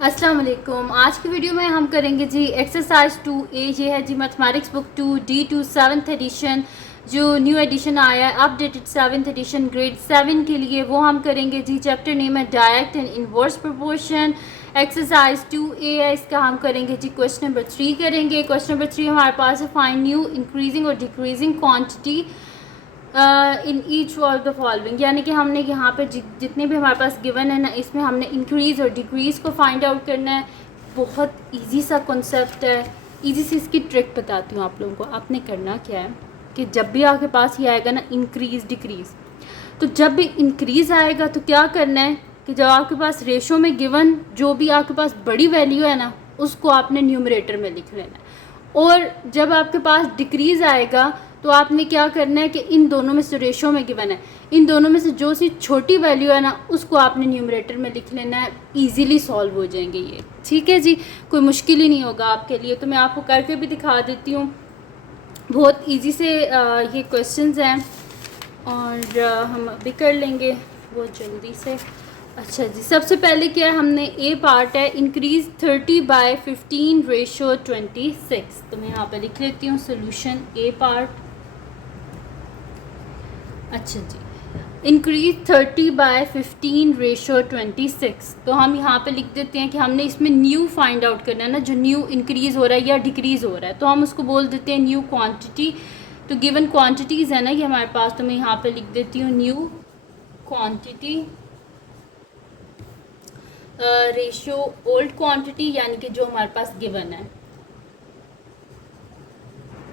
अस्सलाम वालेकुम। आज की वीडियो में हम करेंगे जी एक्सरसाइज 2A। ये है जी mathematics book 2D2 7th edition, जो न्यू एडिशन आया है अपडेटेड 7th एडिशन ग्रेड 7 के लिए। वो हम करेंगे जी। चैप्टर नेम है direct and inverse proportion. Exercise 2A है, इसका हम करेंगे जी क्वेश्चन नंबर 3 करेंगे। क्वेश्चन नंबर 3 हमारे पास है फाइंड न्यू इंक्रीजिंग और decreasing quantity in each of the following, यानी कि हमने यहाँ पे जितने भी हमारे पास गिवन है ना, इसमें हमने इंक्रीज़ और डिक्रीज़ को फाइंड आउट करना है। बहुत इजी सा कॉन्सेप्ट है। इजी सी इसकी ट्रिक बताती हूँ आप लोगों को। आपने करना क्या है कि जब भी आपके पास ये आएगा ना इंक्रीज़ डिक्रीज़, तो जब भी इंक्रीज़ आएगा तो क्या करना है कि जब आपके पास रेशो में गिवन जो भी आपके पास बड़ी वैल्यू है ना, उसको आपने न्यूमरेटर में लिख लेना है। और जब आपके पास डिक्रीज़ आएगा तो आपने क्या करना है कि इन दोनों में से रेशो में गिवन है, इन दोनों में से जो सी छोटी वैल्यू है ना, उसको आपने न्यूमरेटर में लिख लेना है। इजीली सॉल्व हो जाएंगे ये, ठीक है जी। कोई मुश्किल ही नहीं होगा आपके लिए। तो मैं आपको करके भी दिखा देती हूँ। बहुत इजी से ये क्वेश्चंस हैं और हम अभी कर लेंगे बहुत जल्दी से। अच्छा जी, सबसे पहले क्या है, हमने ए पार्ट है इंक्रीज 30/15 रेशो 26। तो मैं यहाँ पे लिख लेती हूँ सोल्यूशन ए पार्ट। अच्छा जी, इंक्रीज 30/15 रेशो 26। तो हम यहाँ पे लिख देते हैं कि हमने इसमें न्यू फाइंड आउट करना है ना, जो न्यू इंक्रीज़ हो रहा है या डिक्रीज़ हो रहा है, तो हम उसको बोल देते हैं न्यू क्वांटिटी। तो गिवन क्वांटिटीज़ है ना ये हमारे पास, तो मैं यहाँ पे लिख देती हूँ new quantity ratio old quantity, यानी कि जो हमारे पास गिवन है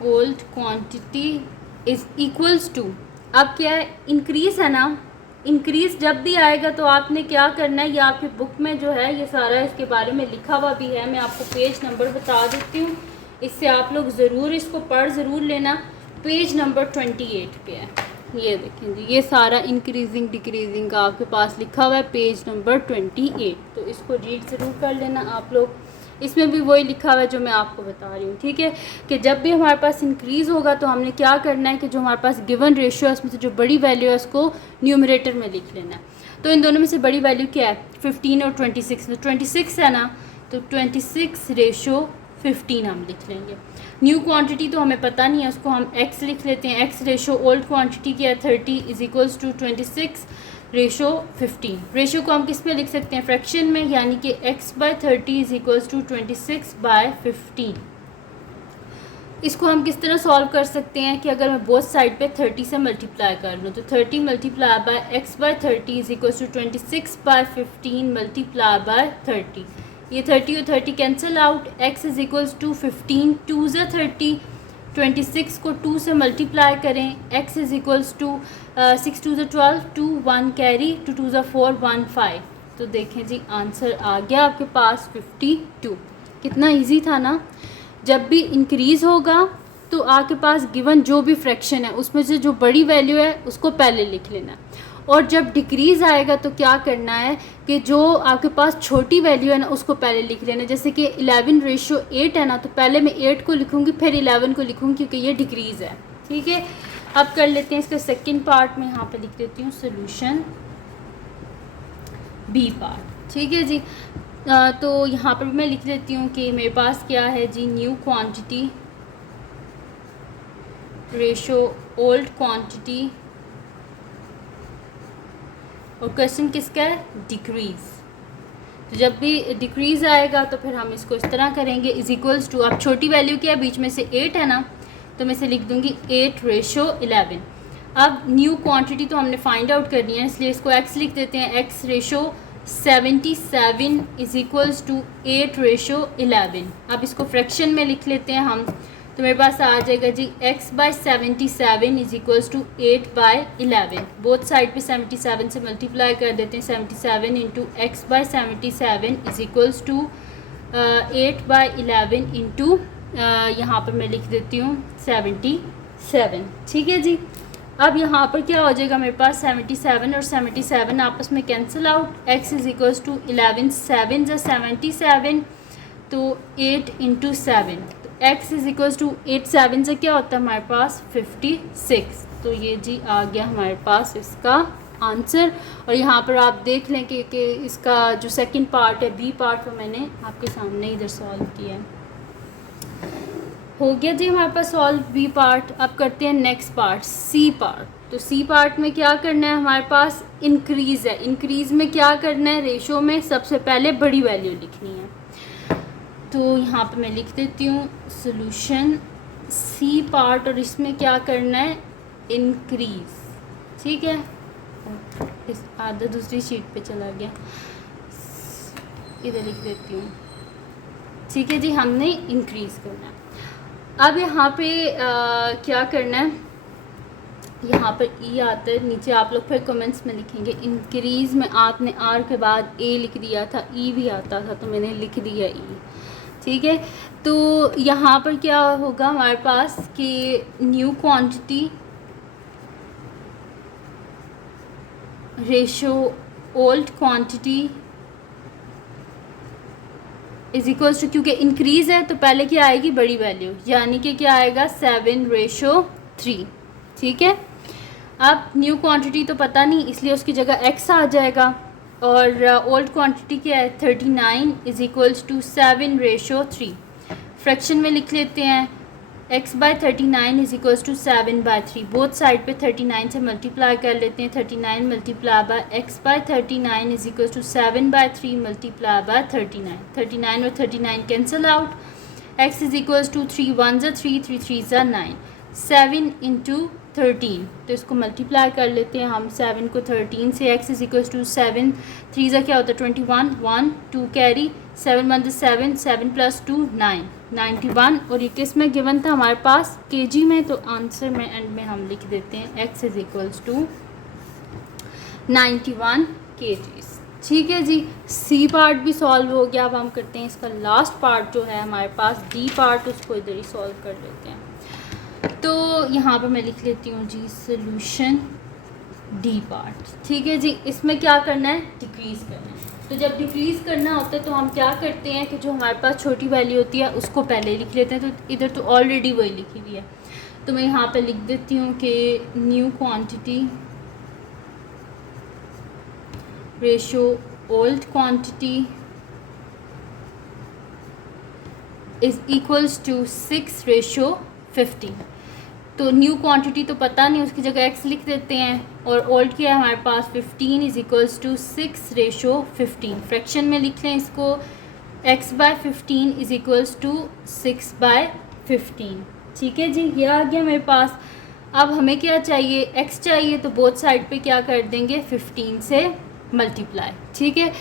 old quantity is equals to. अब क्या है, इंक्रीज है ना, इंक्रीज जब भी आएगा तो आपने क्या करना है, ये आपकी बुक में जो है ये सारा इसके बारे में लिखा हुआ भी है। मैं आपको पेज नंबर बता देती हूँ, इससे आप लोग ज़रूर इसको पढ़ ज़रूर लेना। पेज नंबर 28 पे है, ये देखें जी, ये सारा इंक्रीजिंग डिक्रीजिंग का आपके पास लिखा हुआ है पेज नंबर 28। तो इसको रीड ज़रूर कर लेना आप लोग। इसमें भी वही लिखा हुआ है जो मैं आपको बता रही हूँ, ठीक है। कि जब भी हमारे पास इंक्रीज़ होगा तो हमने क्या करना है कि जो हमारे पास गिवन रेशियो है उसमें से जो बड़ी वैल्यू है उसको न्यूमरेटर में लिख लेना है। तो इन दोनों में से बड़ी वैल्यू क्या है, 15 और 26। तो 26 है ना, तो 26 रेशो 15 हम लिख लेंगे। न्यू क्वांटिटी तो हमें पता नहीं है, उसको हम x लिख लेते हैं। x रेशो ओल्ड क्वांटिटी क्या है 30 is equals to 26 ratio 15। Ratio को हम किस में लिख सकते हैं, फ्रैक्शन में, यानी कि x/30 इज इक्वल्स टू 26/15। इसको हम किस तरह सॉल्व कर सकते हैं कि अगर मैं बोथ साइड पे 30 से मल्टीप्लाई कर लूँ, तो 30 multiply by x/30 is equals to 26/15 multiply by 30। ये 30 और 30 cancel out. x is equals to 15, 2 ज़ा 30, 26 को 2 से मल्टीप्लाई करें। x इज इक्वल्स टू 6 2 ज़ा 12, 2 1 कैरी, 2 2 ज़ा 4 1 5। तो देखें जी आंसर आ गया आपके पास 52। कितना इजी था ना। जब भी इंक्रीज़ होगा तो आपके पास गिवन जो भी फ्रैक्शन है उसमें से जो बड़ी वैल्यू है उसको पहले लिख लेना है। और जब डिक्रीज़ आएगा तो क्या करना है कि जो आपके पास छोटी वैल्यू है ना उसको पहले लिख लेना है। जैसे कि 11 रेशो 8 है ना, तो पहले मैं 8 को लिखूँगी फिर 11 को लिखूँगी, क्योंकि ये डिक्रीज़ है, ठीक है। अब कर लेते हैं इसका सेकंड पार्ट में। यहाँ पे लिख देती हूँ सोल्यूशन बी पार्ट, ठीक है जी। तो यहाँ पर मैं लिख देती हूँ कि मेरे पास क्या है जी, new quantity ratio old quantity, और क्वेश्चन किसका है, डिक्रीज़। तो जब भी डिक्रीज़ आएगा तो फिर हम इसको इस तरह करेंगे, इज इक्वल्स टू, अब छोटी वैल्यू क्या है, बीच में से 8 है ना, तो मैं इसे लिख दूँगी 8 रेशो 11। अब न्यू क्वांटिटी तो हमने फाइंड आउट करनी है, इसलिए इसको x लिख देते हैं। x ratio 77 is equals to 8 ratio 11। अब इसको फ्रैक्शन में लिख लेते हैं हम, तो मेरे पास आ जाएगा जी x/77 is equals to 8/11। Both side पे 77 से मल्टीप्लाई कर देते हैं। 77 into x/77 is equals to 8/11 into यहाँ पर मैं लिख देती हूँ 77, ठीक है जी। अब यहाँ पर क्या हो जाएगा, मेरे पास 77 और 77 आपस में cancel out. x is equals to 11, 7 ज़ा 77, तो 8 इंटू 7, तो x इज इक्वल्स टू 8 7 से क्या होता है हमारे पास 56। तो ये जी आ गया हमारे पास इसका आंसर। और यहाँ पर आप देख लें कि इसका जो सेकंड पार्ट है बी पार्ट, वो मैंने आपके सामने इधर सॉल्व किया है। हो गया जी हमारे पास सॉल्व बी पार्ट। अब करते हैं नेक्स्ट पार्ट सी पार्ट। तो सी पार्ट में क्या करना है, हमारे पास इंक्रीज़ है। इंक्रीज़ में क्या करना है, रेशो में सबसे पहले बड़ी वैल्यू लिखनी है। तो यहाँ पे मैं लिख देती हूँ सॉल्यूशन सी पार्ट, और इसमें क्या करना है, इंक्रीज़। ठीक है, इस आधा दूसरी शीट पे चला गया, इधर लिख देती हूँ। ठीक है जी, हमने इंक्रीज़ करना है। अब यहाँ पे क्या करना है, यहाँ पर ई आता है नीचे, आप लोग फिर कमेंट्स में लिखेंगे। इंक्रीज़ में आपने आर के बाद ए लिख दिया था, ई भी आता था तो मैंने लिख दिया ई। ठीक है, तो यहाँ पर क्या होगा हमारे पास कि new quantity ratio old quantity is equals to, क्योंकि इंक्रीज़ है तो पहले क्या आएगी, बड़ी वैल्यू, यानी कि क्या आएगा 7:3। ठीक है, अब न्यू क्वांटिटी तो पता नहीं, इसलिए उसकी जगह x आ जाएगा। और ओल्ड क्वांटिटी क्या है 39 इज इक्वल्स टू 7:3। फ्रैक्शन में लिख लेते हैं x/39 is equals to 7/3। Both side पे 39 से मल्टीप्लाई कर लेते हैं। 39 multiply by x/39 is equals to 7/3 multiply by 39। 39 और 39 cancel out. x is equals to 3 1 3 3 3 9, 7 into 13, तो इसको मल्टीप्लाई कर लेते हैं हम 7 को 13 से। x इज इक्वल्स टू 7 3 क्या होता है 21, 1 2 कैरी, 7 1 7, 7 + 2 9, 91। और ये किस में गिवन था हमारे पास, केजी में, तो आंसर में एंड में हम लिख देते हैं x is equals to 91 kgs। ठीक है जी, सी पार्ट भी सॉल्व हो गया। अब हम करते हैं इसका लास्ट पार्ट जो है हमारे पास डी पार्ट, उसको इधर ही सॉल्व कर लेते हैं। तो यहाँ पर मैं लिख लेती हूँ जी सॉल्यूशन डी पार्ट। ठीक है जी, इसमें क्या करना है, डिक्रीज़ करना है। तो जब डिक्रीज़ करना होता है तो हम क्या करते हैं कि जो हमारे पास छोटी वैल्यू होती है उसको पहले लिख लेते हैं। तो इधर तो ऑलरेडी वही लिखी हुई है, तो मैं यहाँ पे लिख देती हूँ कि new quantity ratio old quantity is equals to 6:15। तो न्यू क्वांटिटी तो पता नहीं, उसकी जगह x लिख देते हैं। और ओल्ड क्या है हमारे पास 15 इज इक्वल्स टू 6:15। फ्रैक्शन में लिख लें इसको, x/15 इज इक्वल्स टू 6/15। ठीक है जी, ये आ गया मेरे पास। अब हमें क्या चाहिए, x चाहिए, तो बोथ साइड पे क्या कर देंगे 15 से मल्टीप्लाई। ठीक है,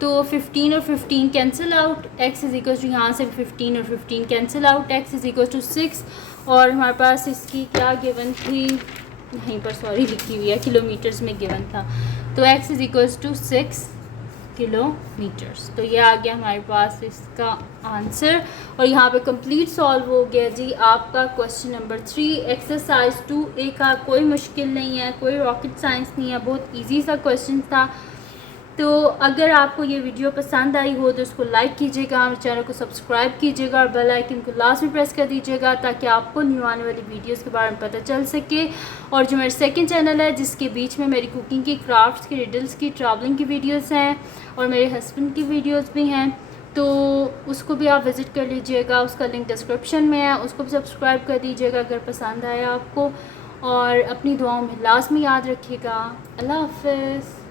तो 15 और 15 cancel out, x is equal to यहाँ से 15 और 15 cancel out, x is equal to 6। और हमारे पास इसकी क्या गिवन थी, यहीं पर सॉरी लिखी हुई है, किलोमीटर्स में गिवन था। तो x is equals to 6 kilometres. तो ये आ गया हमारे पास इसका आंसर। और यहाँ पे कंप्लीट सॉल्व हो गया जी आपका क्वेश्चन नंबर 3 एक्सरसाइज 2A का। कोई मुश्किल नहीं है, कोई रॉकेट साइंस नहीं है, बहुत इजी सा क्वेश्चन था। तो अगर आपको ये वीडियो पसंद आई हो तो इसको लाइक कीजिएगा, और चैनल को सब्सक्राइब कीजिएगा, और बेल आइकन को लास्ट में प्रेस कर दीजिएगा ताकि आपको न्यू आने वाली वीडियोस के बारे में पता चल सके। और जो मेरा सेकंड चैनल है जिसके बीच में मेरी कुकिंग की, क्राफ्ट्स की, रिडल्स की, ट्रैवलिंग की वीडियोस हैं, और मेरे हस्बैंड की वीडियोस भी हैं, तो उसको भी आप विज़िट कर लीजिएगा। उसका लिंक डिस्क्रिप्शन में है, उसको भी सब्सक्राइब कर दीजिएगा अगर पसंद आया आपको। और अपनी दुआओं में लाजमी याद रखिएगा। अल्लाह हाफ़िज़।